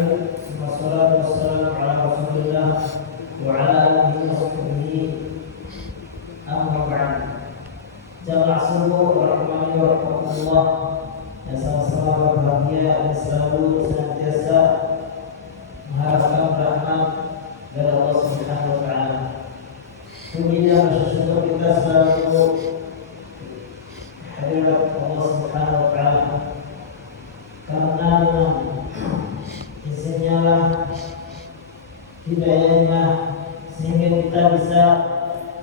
Wassalatu wassalamu ala Rasulillah wa ala alihi wa sahbihi amma ba'd. Jamaah subuh rahmani wa rahmatullah, yang sama-sama berbahagia dan selalu senantiasa mengharapkan rahmat dari Allah Subhanahu wa taala. Puji dan bersyukur kita selalu hadirat Allah Subhanahu wa taala, karena dengan izinnya lah, hidayahnya, sehingga kita bisa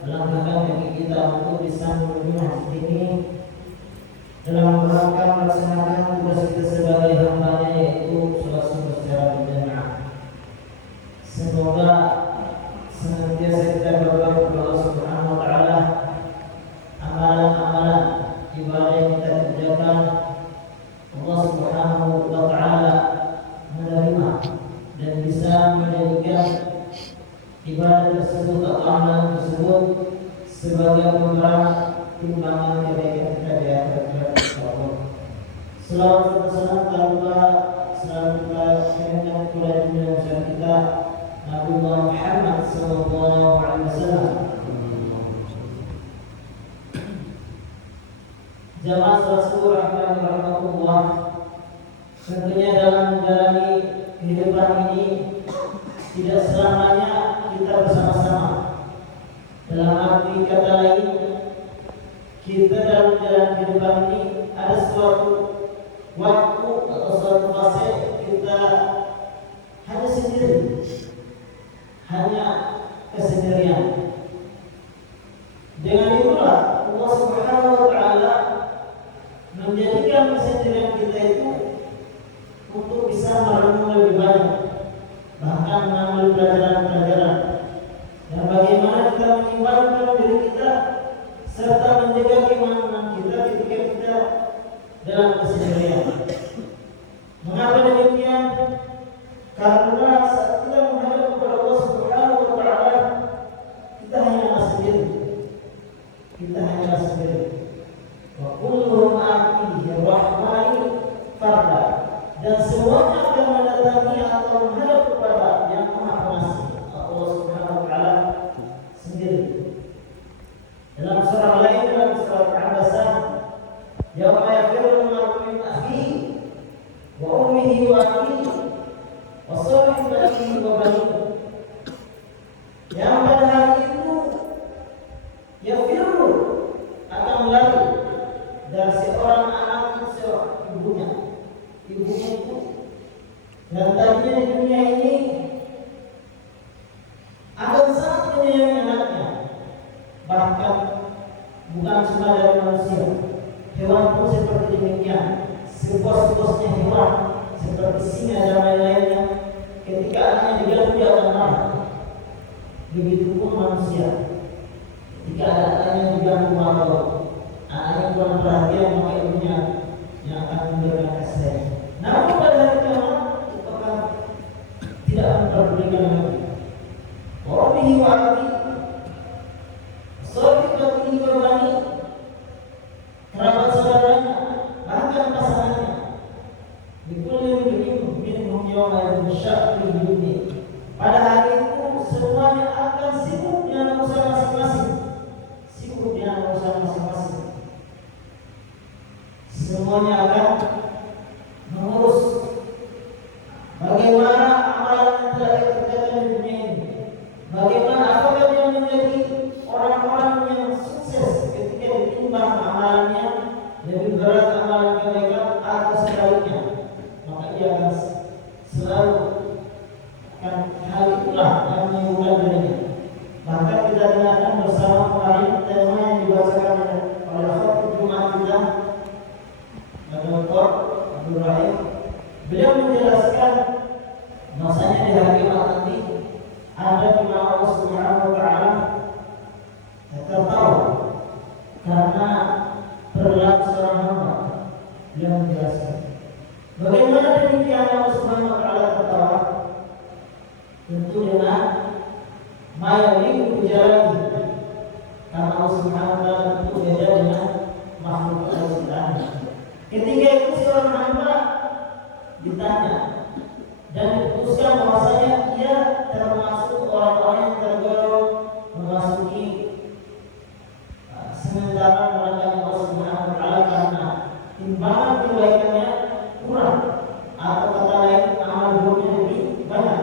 melangkahkan kaki kita untuk bisa menuju masjid ini dalam rangka melaksanakan tugas kita sebagai hamba-Nya, yaitu sholat subuh secara berjamaah. Semoga senantiasa kita berdoa kepada Allah Subhanahu wa taala, amalan-amalan ibadah yang kita kerjakan Allah Subhanahu wa taala menerima dan bisa menjadikan ibadah tersebut atau amalan tersebut sebagai pemberat timbangan kebaikan kita di akhirat. Selawat dan salam tanpa selalu kita kirimkan kepada junjungan besar kita Nabi Muhammad sallallahu alaihi wasallam. Jamaah salat subuh rahmatullah, tentunya dalam menjalani kehidupan ini tidak selamanya kita bersama-sama. Dalam arti kata lain, kita dalam menjalani kehidupan ini ada suatu waktu atau suatu fase kita hanya sendiri, hanya kesendirian. Dengan itulah Allah Subhanahu wa taala menjadikan kesendirian kita itu untuk bisa merenung lebih banyak, bahkan mengambil pelajaran-pelajaran dan bagaimana kita menyimpulkan diri kita serta menjaga keimanan kita ketika kita dalam kesendirian. Mengapa demikian? Karena saat kita menghadap kepada Allah Subhanahu wa taala, kita hanya sendiri. Kita hanya sendiri. Wa kulluhum atihi rahmani farda, dan semuanya akan mendatangi atau menghadap kepada yang Maha Pengasih, Allah Subhanahu wa taala sendiri. Dalam surah lain, dalam surah Al-Abasa, yauma yafirru al-mar'u min akhihi wa ummihi wa abihi wa sahibatihi wa banihi. Yang pada hari itu yafirru akan lari dari seorang anak seorang ibunya itu, dan tadinya di dunia ini akan sangat menyayangi anaknya, bahkan bukan cuma dari manusia, hewan pun seperti demikian. Sepuas-puasnya hewan seperti singa dan lain-lainnya, ketika anaknya diganggu dia akan marah. Begitupun manusia, ketika ada anaknya diganggu atau anaknya kurang perhatian, maka ibunya yang akan memberikan kasih sayang. Namun pada hari kiamat itu akan tidak memperdulikan lagi. Rabbihi wa abihi, sahibatihi wa bani, kerabat saudaranya, bahkan pasangannya. Bikulli minhum yawma yushaqqu yubni. Pada hari itu semuanya akan sibuk dengan urusan masing-masing. Sibuk dengan urusan masing-masing. Semuanya akan mengurus bagaimana amalan yang telah dia kerjakan di dunia ini, bagaimana apakah dia menjadi orang-orang yang sukses ketika ditimbang amalannya lebih berat amalan kebaikan atau sebaliknya. Maka dia akan selalu akan hal itulah yang menyibukkan dirinya. Bahkan kita dengarkan bersama kemarin tema yang dibacakan oleh khotbah Jumat kita, menurut dia termasuk orang-orang yang tergolong memasuki sementara melakukan Allah Subhanahu wa taala karena timbangan kebaikannya kurang atau kata lain amal buruknya lebih banyak.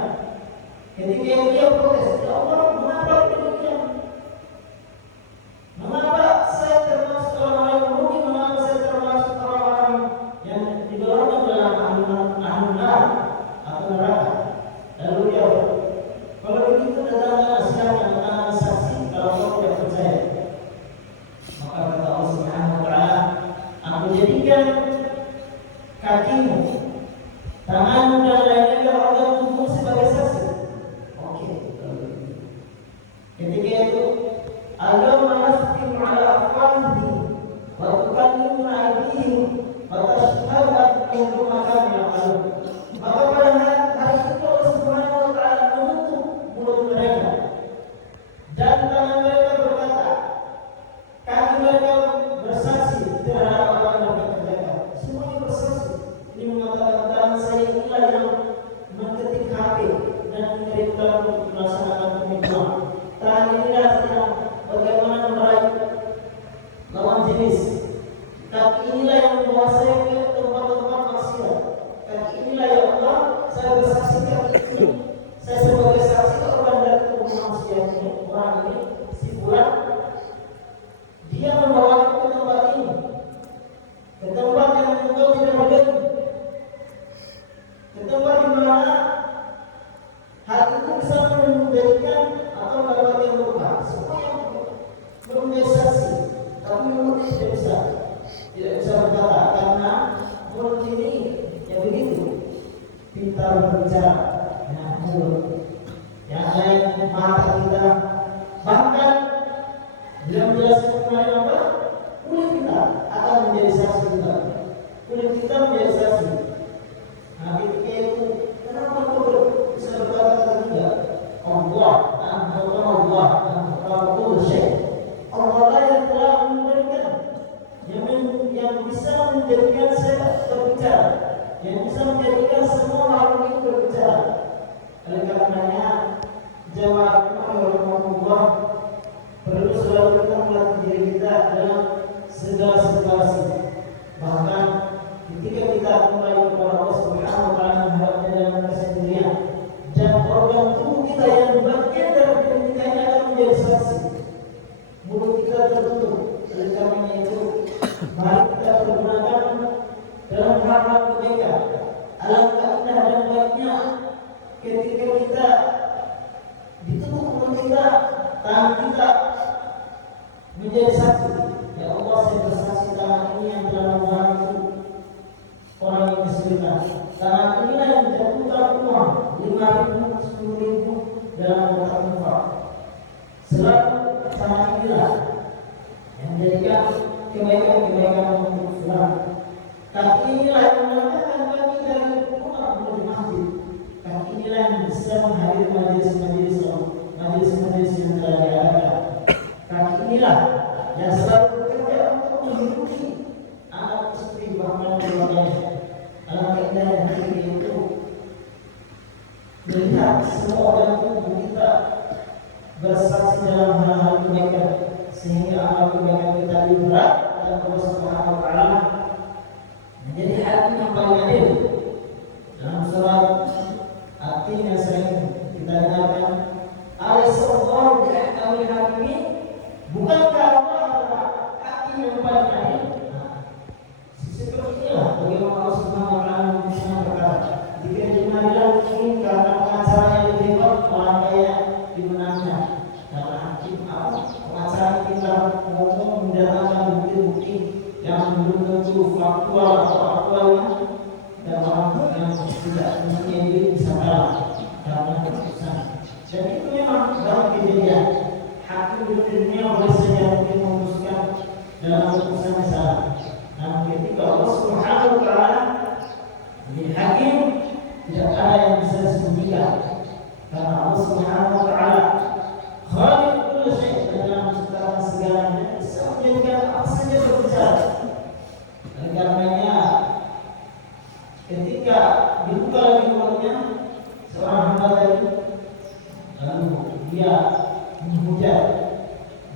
Ketika dia protes, ya Allah, mengapa demikian? Mengapa saya termasuk orang-orang yang rugi? Mengapa saya termasuk orang-orang yang didorong dalam anugerah atau neraka? Lalu dia, kalau begitu datanglah siapa datanglah saksi kalau kau tidak percaya. Maka kata Allah Subhanahu wa taala, aku jadikan kakimu, tanganmu dan lainnya organ tubuhmu sebagai saksi. Oke. Ketika itu al-yawma nakhtimu ala afwahihim wa tukallimuna aydihim wa tashhadu arjuluhum bima kanu ya'malun. Maka pada hari itu Allah Subhanahu wa taala menutup mulut mereka dan tangan mereka berkata, kaki mereka bersaksi terhadap apa yang mereka kerjakan. Semuanya bersaksi. Ini mengatakan tangan saya inilah yang mengetik HP dan mengirimkan untuk melaksanakan penipuan. Tangan inilah yang bagaimana meraih lawan jenis. Kaki inilah yang membawa saya ke tempat-tempat maksiat. Kaki inilah ya Allah, saya bersaksi kaki ini. Saya sebagai saksi korban dari tubuh manusia ini. Orang ini, si bulan, dia membawa ke tempat ini, ke tempat yang engkau tidak mengerti, ke tempat di mana hal itu bisa menjadikan atau mendapatkan luka. Semua yang belum dia saksi, tapi mulut tidak bisa berkata karena mulut ini ya begitu pintar berbicara. Nah, mulut yang lain mata kita bahkan dia menjelaskan kemarin apa? Kulit kita akan menjadi saksi kita. Kulit kita menjadi saksi. Nah, ketika itu kenapa kau bisa berkata tidak? Allah, Allah, Allah syekh. Allah lah yang telah memberikan, yang bisa menjadikan saya berbicara, yang bisa menjadikan semua makhluk itu berbicara. Oleh karenanya, jawab Allah perlu selalu kita melatih diri kita dalam segala situasi. Bahkan ketika kita kembali kepada Allah Subhanahu wa taala menghadapnya dalam kesendirian, dan organ tubuh kita yang bagian dari diri kita ini akan menjadi saksi. Mulut kita tertutup. Oleh karena itu, mari kita pergunakan dalam hal-hal kebaikan. Alangkah indah dan baiknya ketika kita ditutup mulut kita, tangan kita menjadi saksi. Ya Allah, saya bersaksi tangan ini yang telah membantu orang yang kesulitan. Tangan inilah yang menjatuhkan uang 5.000, 10.000 dalam kotak infak. Selalu tangan inilah yang menjadikan kebaikan-kebaikan untuk Islam. Kaki inilah yang mengatakan kami dari rumah menuju masjid. Kaki inilah yang bisa menghadiri majelis-majelis yang telah diadakan. Kaki inilah yang selalu bekerja untuk menghidupi anak istri bahkan keluarganya. Alangkah indah yang hari itu melihat semua orang tubuh kita bersaksi dalam hal-hal kebaikan, sehingga amal kebaikan kita lebih berat dan Allah Subhanahu wa taala menjadi hakim yang paling adil. Dalam surat At-Tin yang sering kita dengarkan, Alaihissallahu bi'ahkamil hakimin, bukankah Allah adalah hakim yang paling adil? Seperti inilah bagaimana Allah Subhanahu wa taala berkata, jika di pengadilan mungkin karena pengacara yang lebih hebat, orang kaya dimenangkan. Karena hakim pengacara kita ngomong mendatangkan bukti-bukti yang belum tentu faktual atau aktualnya, dan orang yang tidak mempunyai duit bisa kalah karena keputusan. Dan itu memang dalam kejadian hakim di dunia boleh saja mungkin memutuskan dalam keputusan yang salah. Namun ketika Allah Subhanahu wa taala menjadi hakim, tidak ada yang bisa disembunyikan karena Allah Subhanahu wa taala khaliq kulli syai', dalam menciptakan segalanya, bisa menjadikan apa saja berbicara. Oleh karenanya ketika dibuka lagi mulutnya seorang hamba tadi, dia menghujat,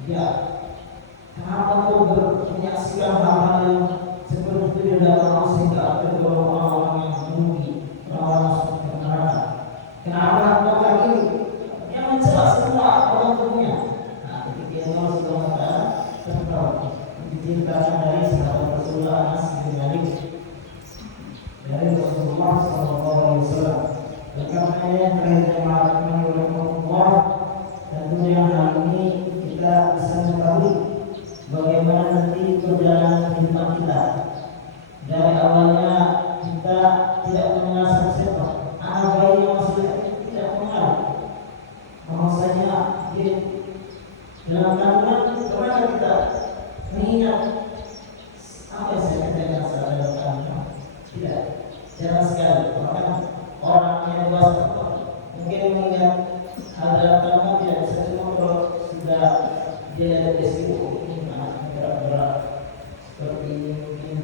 dia kenapa kau menyaksikan hal-hal yang seperti itu di dalam sehingga tergolong orang-orang yang merugi, orang-orang masuk ke neraka. Kenapa kau lagi yang mencela semua orang dunia? Nah, ketika Allah Subhanahu wa taala tertawa diceritakan dari sahabat Rasulullah Anas bin Malik dari Rasulullah sallallahu alaihi wasallam. Karena yang terakhir jemaah rahimahullah, tentunya hal ini kita bisa mengetahui bagaimana nanti perjalanan kehidupan kita. Dari awalnya kita tidak mengenal siapa, anak bayi yang masih tidak mengenal. Bahwasanya di dalam kandungan pernah kita mengingat apa yang saya katakan saat dalam kandungan? Tidak, jarang sekali. Bahkan orang yang dewasa mungkin mengingat hal dalam kandungan tidak bisa, cuma kalau sudah dia ada resiko berat seperti mungkin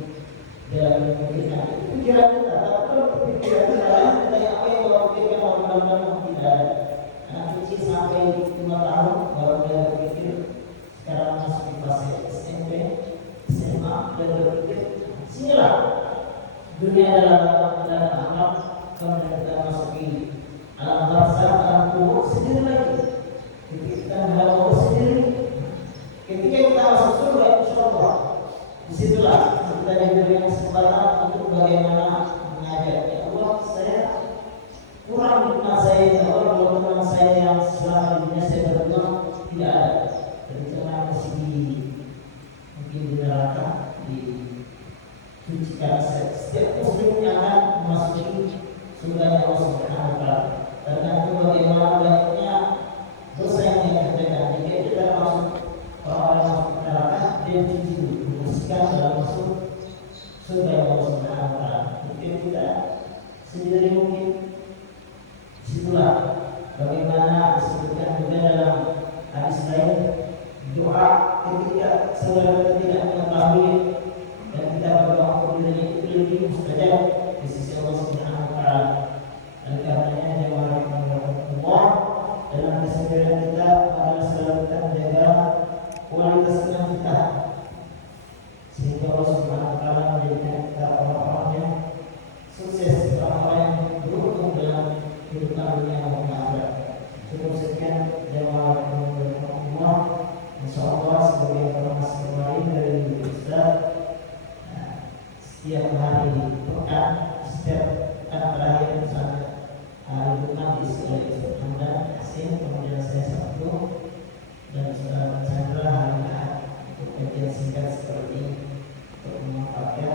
dia memikirkan pikiran kita, kalau pikiran kita tentang apa yang kita pikirkan orang dalam tidak ada. Anak kecil sampai 5 tahun baru dia berpikir, sekarang masuk di fase SMP, SMA, dan berpikir sinilah dunia dalam anak. Kemudian kita masuki alam bangsa, alam kubur sendiri lagi, kita dalam sendiri. Ketika kita masuk surga, insyaallah disitulah kita diberi kesempatan untuk bagaimana mengajak. Ya Allah, saya kurang hikmah saya, ya Allah, kalau teman saya yang selama di dunia saya berjuang tidak ada, jadi karena masih mungkin di neraka, dicucikan. Setiap muslim yang akan memasuki surga Allah Subhanahu wa taala, tergantung bagaimana banyaknya dosa yang dikerjakan. Jika kita masuk orang neraka, dia dicuci dulu, dibersihkan dalam masuk surga Allah Subhanahu wa taala. Mungkin kita sendiri mungkin disitulah bagaimana disebutkan juga dalam hadis lain, doa ketika saudara kita tidak mengetahui dan kita berdoa kepadanya itu lebih mustajab di sisi Allah Subhanahu wa taala. Dan karenanya jemaah Allah, dalam keseharian kita mari selalu kita menjaga kualitas iman kita, sehingga Allah Subhanahu wa taala menjadikan kita orang-orang yang sukses, orang-orang yang beruntung dalam kehidupan dunia maupun akhirat. Cukup sekian jemaah Allah. Insyaallah sebagai informasi kembali dari Ustaz, setiap hari pekan, setiap pekan terakhir misalnya hari Jumat diisi oleh Ustaz Hamdan Yasin, kemudian saya Sabtu, dan Ustaz Chandra hari Ahad untuk kajian singkat seperti ini untuk memanfaatkan